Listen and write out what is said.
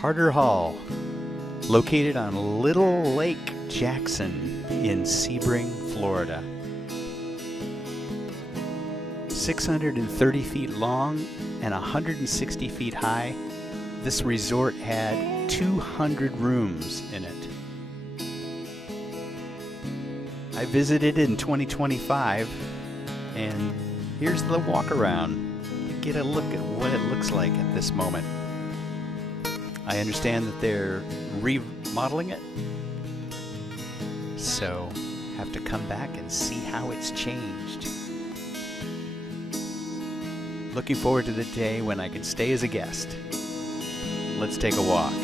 Harder Hall, located on Little Lake Jackson in Sebring, Florida. 630 feet long and 160 feet high, this resort had 200 rooms in it. I visited in 2025, and here's the walk around. You get a look at what it looks like at this moment. I understand that they're remodeling it, so have to come back and see how it's changed. Looking forward to the day when I can stay as a guest. Let's take a walk.